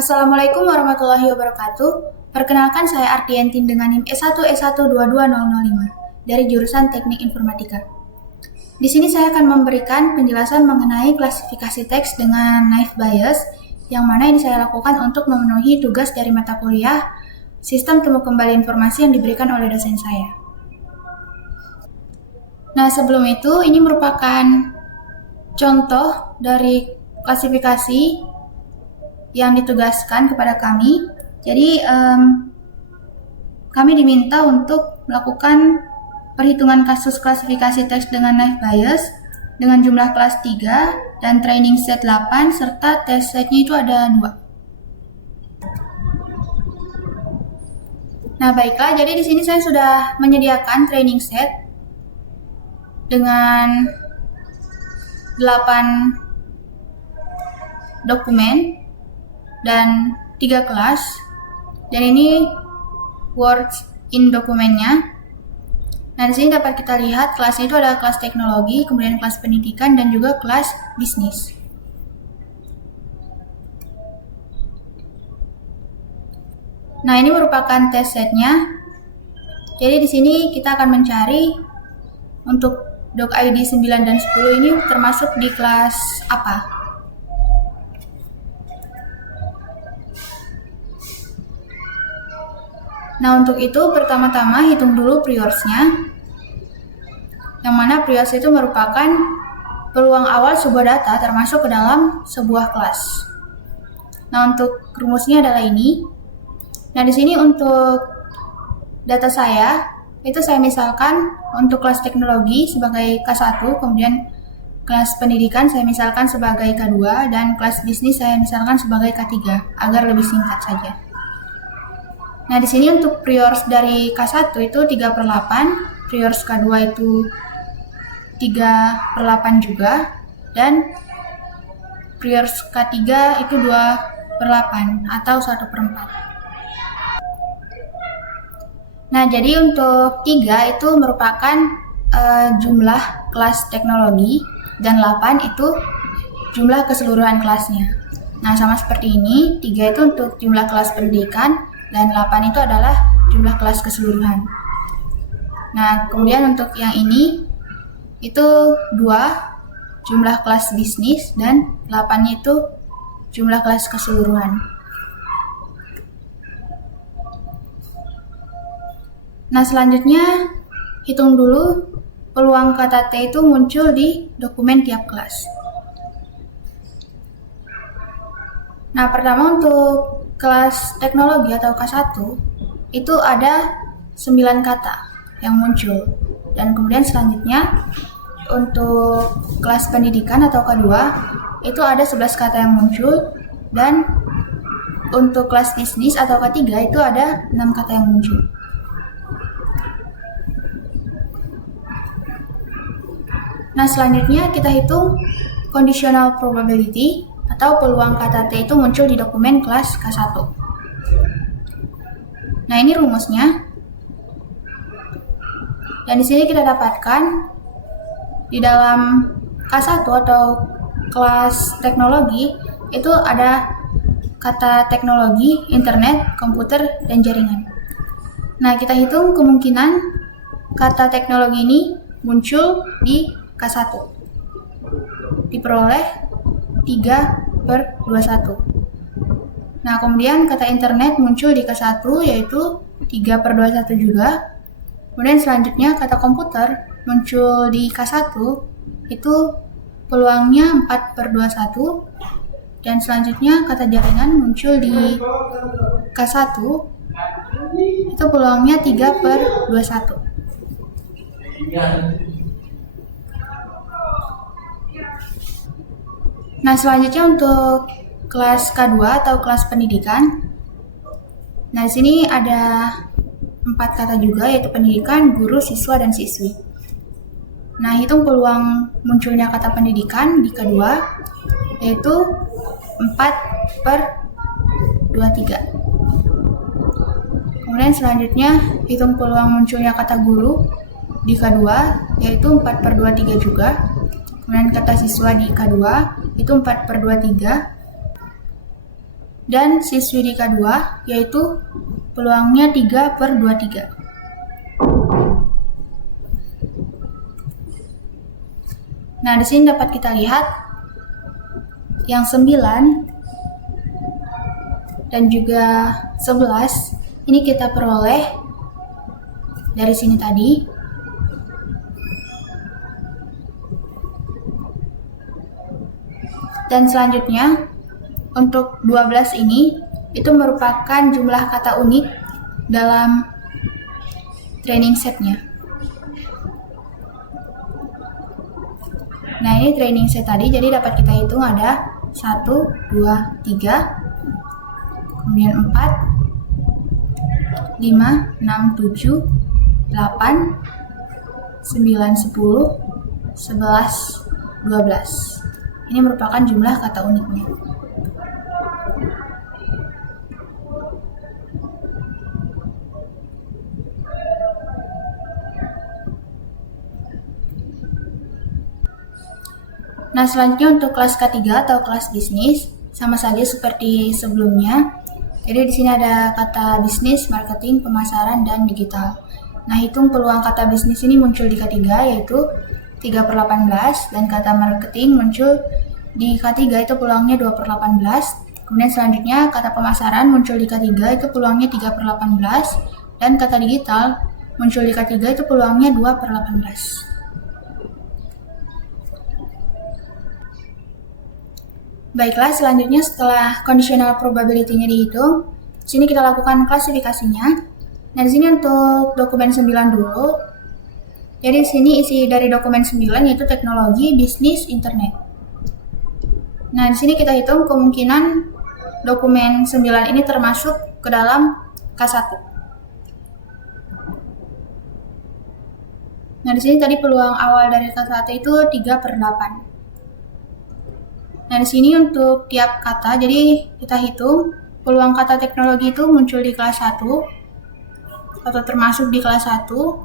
Assalamualaikum warahmatullahi wabarakatuh. Perkenalkan saya Ardiantin dengan NIM S1E122005 dari jurusan Teknik Informatika. Di sini saya akan memberikan penjelasan mengenai klasifikasi teks dengan naive Bayes, yang mana ini saya lakukan untuk memenuhi tugas dari mata kuliah Sistem Temu Kembali Informasi yang diberikan oleh dosen saya. Nah, sebelum itu, ini merupakan contoh dari klasifikasi yang ditugaskan kepada kami. Jadi, kami diminta untuk melakukan perhitungan kasus klasifikasi teks dengan naive Bayes dengan jumlah kelas 3 dan training set 8 serta test setnya itu ada 2. Nah, baiklah, jadi di sini saya sudah menyediakan training set dengan 8 dokumen dan 3 kelas, dan ini words in dokumennya. Nah, di sini dapat kita lihat kelasnya itu ada kelas teknologi, kemudian kelas pendidikan, dan juga kelas bisnis. Nah, ini merupakan test setnya. Jadi di sini kita akan mencari untuk doc ID 9 dan 10 ini termasuk di kelas apa. Nah, untuk itu pertama-tama hitung dulu priorsnya, yang mana priors itu merupakan peluang awal sebuah data termasuk ke dalam sebuah kelas. Nah, untuk rumusnya adalah ini. Nah, di sini untuk data saya, itu saya misalkan untuk kelas teknologi sebagai K1, kemudian kelas pendidikan saya misalkan sebagai K2, dan kelas bisnis saya misalkan sebagai K3, agar lebih singkat saja. Nah, di sini untuk priors dari K1 itu 3/8, priors K2 itu 3/8 juga, dan priors K3 itu 2/8 atau 1/4. Nah, jadi untuk 3 itu merupakan jumlah kelas teknologi, dan 8 itu jumlah keseluruhan kelasnya. Nah, sama seperti ini, 3 itu untuk jumlah kelas pendidikan, dan 8 itu adalah jumlah kelas keseluruhan. Nah, kemudian untuk yang ini, itu 2 jumlah kelas bisnis, dan 8 itu jumlah kelas keseluruhan. Nah, selanjutnya hitung dulu peluang kata T itu muncul di dokumen tiap kelas. Nah, pertama untuk kelas teknologi atau K1 itu ada 9 kata yang muncul. Dan kemudian selanjutnya untuk kelas pendidikan atau K2 itu ada 11 kata yang muncul, dan untuk kelas bisnis atau K3 itu ada 6 kata yang muncul. Nah, selanjutnya kita hitung conditional probability atau peluang kata T itu muncul di dokumen kelas K1. Nah, ini rumusnya. Dan di sini kita dapatkan di dalam K1 atau kelas teknologi itu ada kata teknologi, internet, komputer, dan jaringan. Nah, kita hitung kemungkinan kata teknologi ini muncul di K1. Diperoleh 3/21. Nah, kemudian kata internet muncul di K1 yaitu 3/21 juga. Kemudian selanjutnya kata komputer muncul di K1 itu peluangnya 4/21. Dan selanjutnya kata jaringan muncul di K1 itu peluangnya 3/21. Nah, selanjutnya untuk kelas K2 atau kelas pendidikan. Nah, di sini ada 4 kata juga, yaitu pendidikan, guru, siswa, dan siswi. Nah, hitung peluang munculnya kata pendidikan di K2 yaitu 4/23. Kemudian selanjutnya hitung peluang munculnya kata guru di K2 yaitu 4/23 juga. Kemudian kata siswa di K2 itu 4/23. dan siswi di K2 yaitu peluangnya 3/23. Nah, di sini dapat kita lihat yang 9 dan juga 11 ini kita peroleh dari sini tadi. Dan selanjutnya untuk 12 ini itu merupakan jumlah kata unik dalam training setnya. Nah, ini training set tadi, jadi dapat kita hitung ada 1, 2, 3, kemudian 4, 5, 6, 7, 8, 9, 10, 11, 12. Ini merupakan jumlah kata uniknya. Nah, selanjutnya untuk kelas K3 atau kelas bisnis, sama saja seperti sebelumnya. Jadi di sini ada kata bisnis, marketing, pemasaran, dan digital. Nah, hitung peluang kata bisnis ini muncul di K3 yaitu 3/18, dan kata marketing muncul di K3 itu peluangnya 2/18. Kemudian selanjutnya kata pemasaran muncul di K3 itu peluangnya 3/18, dan kata digital muncul di K3 itu peluangnya 2/18. Baiklah, selanjutnya setelah conditional probability-nya dihitung, sini kita lakukan klasifikasinya. Nah, di sini untuk dokumen 9 dulu. Jadi di sini isi dari dokumen 9 yaitu teknologi, bisnis, internet. Nah, di sini kita hitung kemungkinan dokumen 9 ini termasuk ke dalam K1. Nah, di sini tadi peluang awal dari K1 itu 3/8. Nah, di sini untuk tiap kata, jadi kita hitung peluang kata teknologi itu muncul di kelas 1 atau termasuk di kelas 1,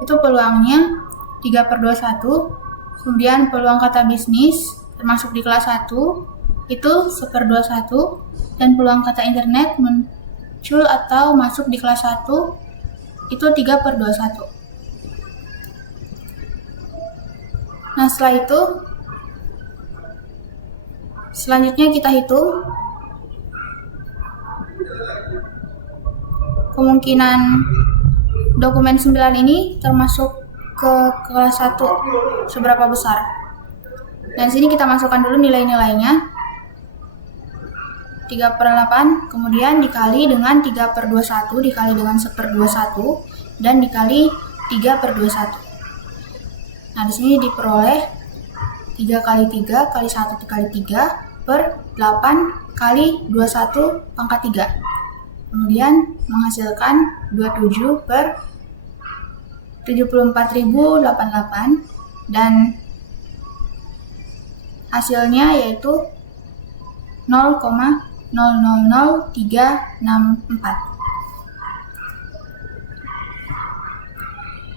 itu peluangnya 3/21. Kemudian peluang kata bisnis termasuk di kelas 1 itu 1/21, dan peluang kata internet muncul atau masuk di kelas 1 itu 3/21. Nah, setelah itu selanjutnya kita hitung kemungkinan dokumen 9 ini termasuk ke kelas 1 seberapa besar. Dan sini kita masukkan dulu nilai-nilainya. 3/8 kemudian dikali dengan 3/21 dikali dengan 1/21 dan dikali 3/21. Nah, di sini diperoleh 3 kali 3 kali 1 kali 3 per 8 kali 21 pangkat 3. Kemudian menghasilkan 27 per 74.088, dan hasilnya yaitu 0,000364.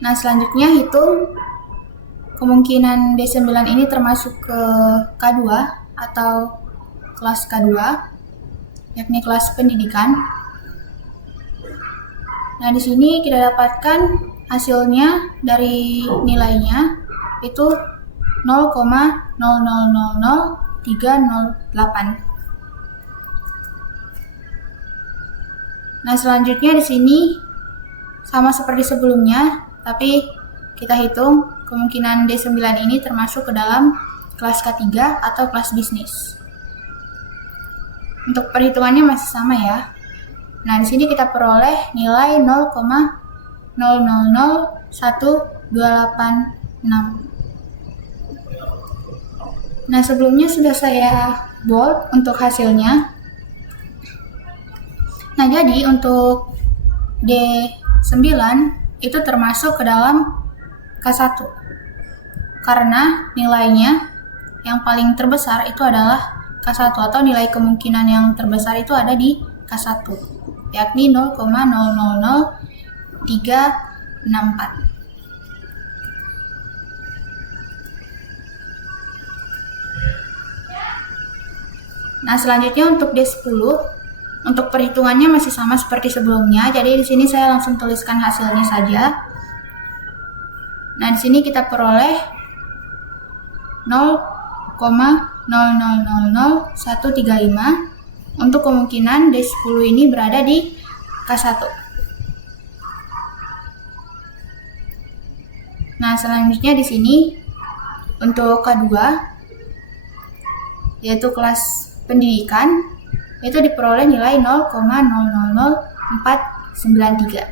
Nah, selanjutnya hitung kemungkinan D9 ini termasuk ke K2 atau kelas K2, yakni kelas pendidikan. Nah, di sini kita dapatkan hasilnya dari nilainya itu 0,000308. Nah, selanjutnya di sini sama seperti sebelumnya, tapi kita hitung kemungkinan D9 ini termasuk ke dalam kelas K3 atau kelas bisnis. Untuk perhitungannya masih sama ya. Nah, di sini kita peroleh nilai 0,000128. Nah, sebelumnya sudah saya bold untuk hasilnya. Nah, jadi untuk D9 itu termasuk ke dalam K1 karena nilainya yang paling terbesar itu adalah K1, atau nilai kemungkinan yang terbesar itu ada di K1, yakni 0,000364. Nah, selanjutnya untuk D10, untuk perhitungannya masih sama seperti sebelumnya. Jadi di sini saya langsung tuliskan hasilnya saja. Nah, di sini kita peroleh 0,0000135 untuk kemungkinan D10 ini berada di K1. Nah, selanjutnya di sini untuk K2 yaitu kelas pendidikan itu diperoleh nilai 0,000493.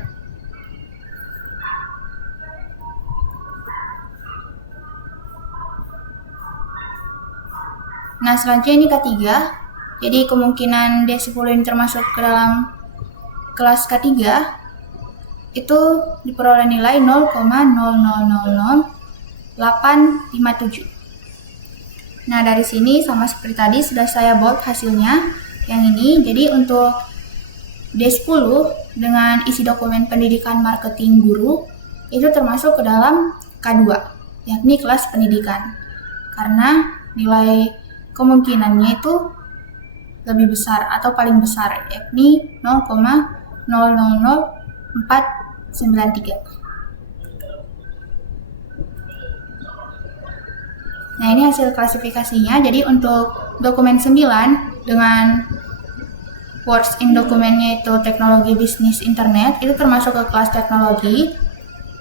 Nah, selanjutnya ini K3. Jadi kemungkinan D10 ini termasuk ke dalam kelas K3 itu diperoleh nilai 0,000857. Nah, dari sini sama seperti tadi sudah saya bold hasilnya yang ini. Jadi untuk D10 dengan isi dokumen pendidikan marketing guru itu termasuk ke dalam K2, yakni kelas pendidikan. Karena nilai kemungkinannya itu lebih besar atau paling besar, yakni 0,000493. Nah, ini hasil klasifikasinya. Jadi untuk dokumen 9 dengan words in dokumennya itu teknologi bisnis internet, itu termasuk ke kelas teknologi.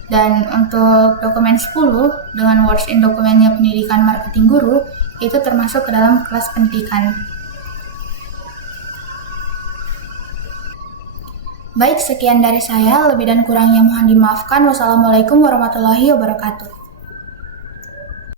Dan untuk dokumen 10 dengan words in dokumennya pendidikan marketing guru, itu termasuk ke dalam kelas pendidikan. Baik, sekian dari saya. Lebih dan kurangnya mohon dimaafkan. Wassalamualaikum warahmatullahi wabarakatuh.